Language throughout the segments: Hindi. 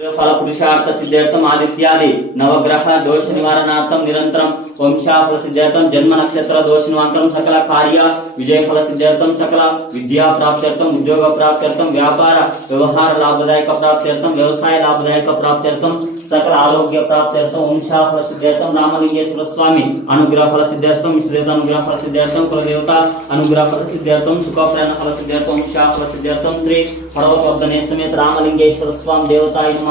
फल पुरुषार्थ सिद्ध्यर्थम आदित्यादि नवग्रह दोष निवारणार्थम निरंतरम वंशाफल सिद्ध्यर्थम जन्म नक्षत्र दोष निवारणम सकल कार्य विजय फल सिद्ध्यर्थम सकल विद्या प्राप्त्यर्थम उद्योग प्राप्त्यर्थम व्यापार व्यवहार लाभदायक प्राप्त्यर्थम व्यवसाय लाभदायक प्राप्त्यर्थम सकल आरोग्य प्राप्त्यर्थम वंशाफल सिद्ध्यर्थम रामलिंगेश्वर स्वामी अनुग्रह फल सिद्ध्यर्थम इष्टदेवता अनुग्रह फल सिद्ध्यर्थम कुलदेवता अनुग्रह फल सिद्ध्यर्थम सुखप्रयाण फल सिद्ध्यर्थम वंशाफल सिद्ध्यर्थम श्री पर्वतवर्धने समेत रामलिंगेश्वर स्वामी देवताय नमः।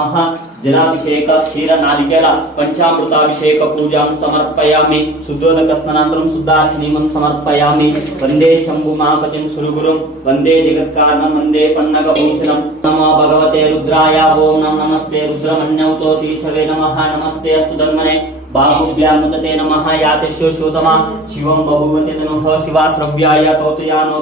जलाभिषेक क्षीर नारिकेल पंचामृताभिषेक पूजां समर्पयामि। शुद्धोदक स्नानानन्तरं शुद्धार्चनीयं समर्पयामि। वंदे शंभुमापतिं सुरगुरुं वंदे जगत्कारणं वंदे पन्नगभूषणं। नमो भगवते रुद्राय ओं नमस्ते रुद्रमन्यौतोतीशवे नमः। नमस्ते अस्तु धन्मने बाहुभ्यामुदते नमः। यातिष्यो शोतमा शिवं बभूवते नमः। शिवाश्रव्याय तोतयानो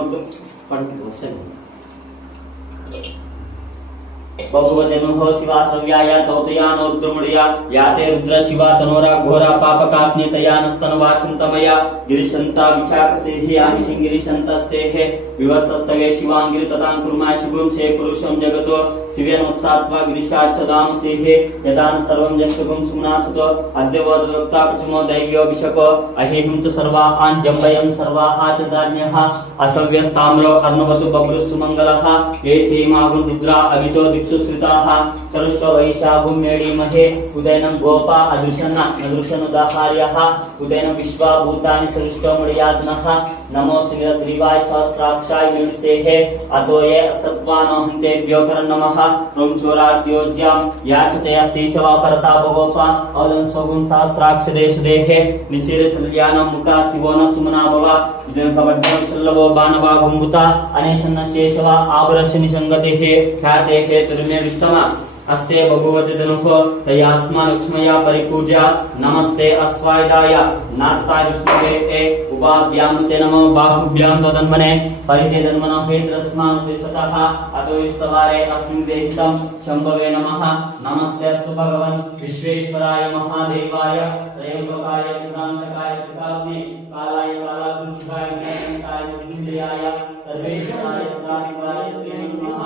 बहुवते नमः। शिवाश्रव्याय तौतयानो रुद्रमुड़िया याते रुद्र शिवा तनोरा घोरा पापकास्नेतया नस्तनवासन्तमया गिरिशन्ता विचाकसेहि शिंगिरिशन्तस्तेः विवत्सस्तवे शिवांगिरि ततां कुर्माय शिवं शे पुरुषं जगतो शिवेनोत्सात्वा गिरिशाच्छदामसेः यदान सर्वं जक्षुगुं सुमनासुतो अद्यवदोक्ता कुचुमो दैव्योऽभिषको अहिं च सर्वा आञ्जम्बयं सर्वा आचदान्यः असव्यस्ताम्रो अर्णवतु बभ्रुस्सु मङ्गलः ये क्षेमागुं रुद्रा अवितो दिक्षु श्रुताः चरुष्ट वैशाभूम्येडी महे उदयनं गोपा अदृशनुदाहार्यः उदयनं विश्वा भूतानि सरुष्टमुड़यात्नः नमोऽस्तु निरग्रीवाय सहस्राक्षाय विनुसेः अतोये असत्त्वानो हन्तेभ्यो नमः। रोमचोराद्योज्यां याचते अस्ति शवा परतापगोपा औलं स्वगुं सहस्राक्ष देशदेः निशीर सल्यानं मुखा शिवोन सुमना भवा विजनकवड्डं शल्लवो बाणवा भुङ्गुता अनेशन्न शेषवा आभरशनि संगतेः ख्यातेः तुर्मे विष्टमा अस्ते भगवते धनुः तयास्मा लक्ष्मया परिपूज्य नमस्ते अश्वायुधाय नाथाय विष्णवे उपाभ्यां ते नमः। बाहुभ्यां तदन्मने परिते धन्मनो हेत्रस्मान् दिशतः अतो विस्तवारे अस्मिन् देहितं शम्भवे नमः। नमस्ते अस्तु भगवन् विश्वेश्वराय महादेवाय त्रयंबकाय त्रिकान्तकाय त्रिकाग्ने कालाय कालाग्निकाय नीलकण्ठाय विद्याय सर्वेश्वराय सदाशिवाय नमः।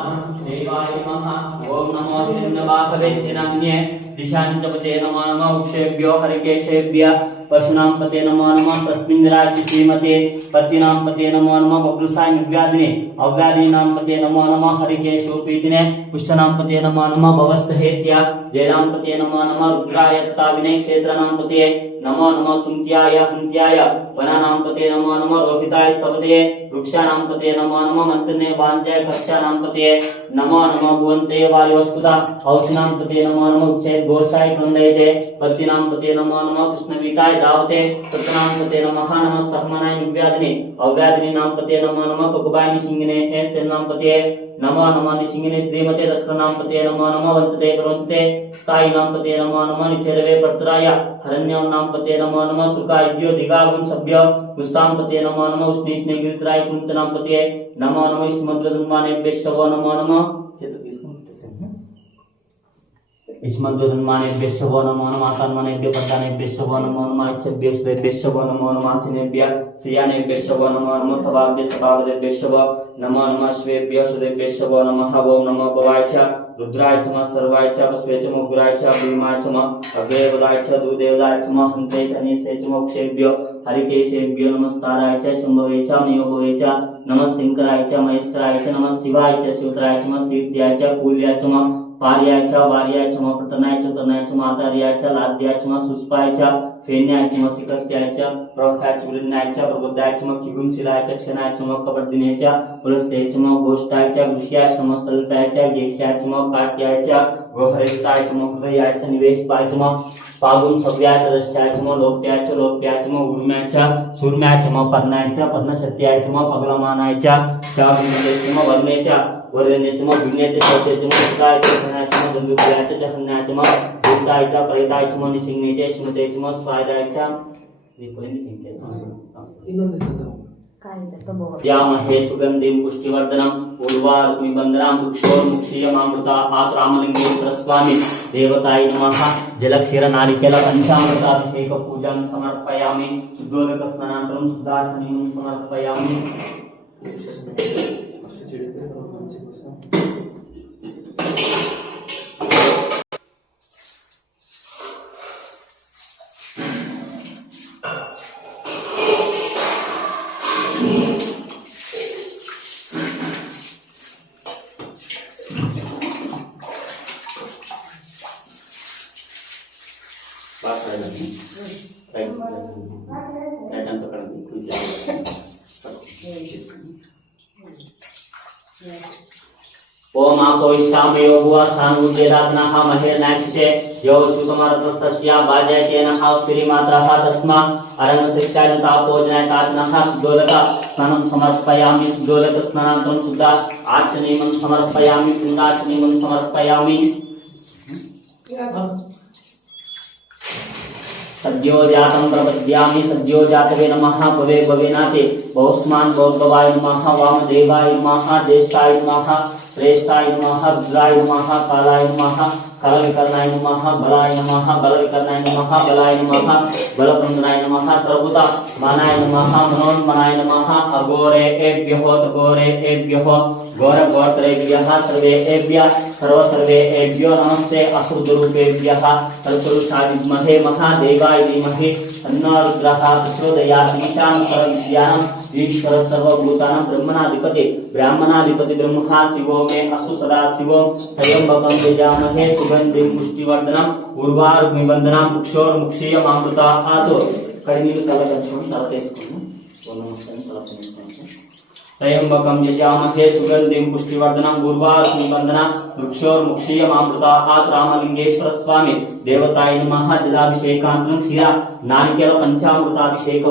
देवाय नमः। ओम नमो हिरण्यवाहवे सेनान्ये दिशाञ्चपते नमो नमः। उक्षेभ्यो हरिकेशेभ्य पशूनां पते नमो नमः। तस्मिन् राज्ये श्रीमते पतिनां पते नमो नमः। बब्रुसाय निर्व्याधिने अव्याधीनां पते नमो नमः। हरिकेशोपीतिने पुष्टनां पते नमो नमः। भवस्सहेत्या जयनां पते नमो नमः। रुद्राय तथा विनय क्षेत्रनां पते नमो नमः। सुन्त्याय हन्त्याय वनानां पते नमो नमः। रोहिताय स्तवते वृक्षाणां पते नमो नमः। मन्त्रने वाञ्छाय कक्षाणां पते नमो नमः। भुवन्ते वायोस्कुता हौसिनां पते नमो नमः। उच्चैः घोषाय क्रन्दयते पत्तिनां पते नमो नमः। कृष्णवीताय धावते तत्नां पते नमः। नमः सहमनाय निर्व्याधिने अव्याधिनीनां पते नमो नमः। कुकुबाय निशिंगिने सेनां पते नमो नमः। निशिंगिने श्रीमते दस्करनां पते नमो नमः। वंचते प्रवंचते स्थायिनां पते नमो नमः। निचरवे पर्तराय हरण्यानां पते नमो नमः। सुखायुध्यो दिगागुं सभ्य गुस्सां पते नमो नमः। उष्णीष्णे गिरित्राय कुंचनां पते नमो नमः। स्मद्रदुन्मानेभ्यः शवो नमो नमः। इष्मद्वदन्मानेभ्यः शवो नमो नमः। आसन्मानेभ्यः पद्मानेभ्यः शवो नमो नमः। इच्छभ्यः सुदेभ्यः शवो नमो नमः। आसीनेभ्यः श्रियानेभ्यः शवो नमो नमः। सभाभ्यः सभावदेभ्यः शवो नमो नमः। श्वेभ्यः सुदेभ्यः शवो नमः। ओम नमो भवाय च रुद्राय च सर्वाय च पुष्पे च मुग्राय च भीमाय च अग्रेवदाय च दूदेवदाय च हन्ते च निसे च मोक्षेभ्यो हरिकेशेभ्यो नमस्काराय च शंभवे च मयोभवे च नमः। शंकराय च महेश्वराय च नमः। शिवाय च शिवत्राय च तीर्थ्याय च कूल्याय च पार्याय च वार्याय च प्रतनाय च उत्तरनाय च मातार्याय च लाद्याय च सुष्पाय च फेन्याय च सिकस्त्याय च प्रवक्ताय च वृन्नाय च प्रबुद्धाय च किगुंशिलाय च क्षणाय च कपर्दिने च पुलस्ते च गोष्ठाय च गृह्याय च स्थलिताय च गेह्याय च कार्त्याय च गोहरिष्ठाय च हृदयाय च निवेशपाय च पागुं सव्याय च दस्याय च लोप्याय च ऊर्म्याय च सूर्म्याय च पर्णाय च पर्णशत्याय च पगलमानाय च वर्णे च वर्णे च विघ्ने च चौथे च मुक्ताय च धनाय च दंदुकाय च जहन्याय च भूताय च प्रेताय च निशिंगने च स्मृते च स्वायदाय च यामहे सुगंधिं पुष्टिवर्धनम् उर्वारुकमिबन्धनां वृक्षोर्मुक्षीयमामृता आत् रामलिंगेश्वर स्वामी देवताय नमः। जलक्षीर नारिकेल पंचामृताभिषेक पूजां समर्पयामि। शुद्धोदक स्नानानन्तरं शुद्धार्चनीयं समर्पयामि। రైట్ అంతా కడండి ओम आपो इष्टामेव भुवा सानुजेदात्नः महेर्नाक्षिषे यो सुतमरत्नस्तस्या बाजयतेनः स्त्रीमात्रः तस्मा अरणशिक्षायन्तापोजनयतात्नः सुदोदक स्नानं समर्पयामि सुदोदक स्नानान्तरं शुद्ध आचनीयं समर्पयामि पुण्डाचनीयं समर्पयामि सद्यो जातं प्रपद्यामि सद्यो जातवे नमः भवे भवेनाते बहुस्मान् बहुभवाय नमः वामदेवाय नमः ज्येष्ठाय नमः श्रेष्ठाय नमः रुद्राय नमः कालाय नमः कालविकर्णाय नमः बलाय नमः बलविकर्णाय नमः बलाय नमः बलवृन्दनाय नमः सर्वभूता मानाय नमः मनोन्मनाय नमः अघोरेभ्यः तघोरेभ्यः घोरगोत्रेभ्यः सर्वेभ्यः सर्वेभ्यो नमस्ते असुररूपेभ्यः तत्पुरुषाय विद्महे महादेवाय धीमहि तन्नो रुद्रः प्रचोदयात् ईशानसर्वविद्यानां ईश्वर सर्वभूतानां ब्रह्मणाधिपति ब्रह्मा शिवो मे असु सदा शिवो त्र्यम्बकं यजामहे सुगन्धिं पुष्टिवर्धनम् उर्वारुकमिबन्धनां मुक्षोर्मुक्षीयमामृतात् कडिनीलु कलगच्छं तलतेस्कुनु ओनमस्तं तलतेस्कुनु त्र्यम्बकं यजामहे सुगन्धिं पुष्टिवर्धनम् उर्वारुकमिबन्धनां मुक्षोर्मुक्षीयमामृतात् रामलिंगेश्वर स्वामी देवताय नमः जलाभिषेकान्तरं क्षीरा नारिकेल पंचामृताभिषेक